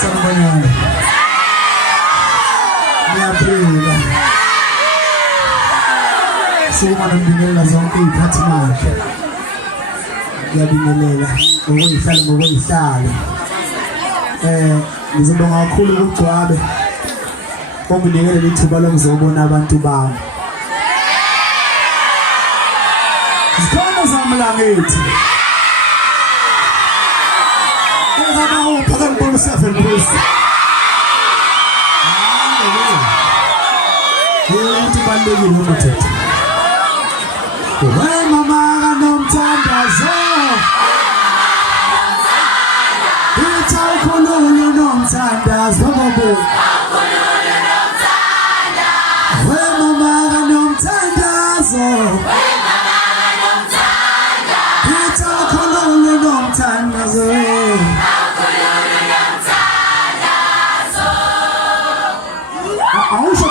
Sanibonani. Ngiyaphila. Sima nambingelela zonke iy'phathimandla. Ngiyabingelela ngokuyihlalo. Ngizobonga kakhulu ukugcwabe. Onginikele lithuba lokuzobona abantu bami. Zikhona zamlakithi. Ngizama ukuphaka ngibona seven please. Yinto balekile umthetho. Hey mama kanomthandazo. Itha ukhululo nomthandazo babo. Hey mama kanomthandazo. Itha ukhululo nomthandazo. Awusho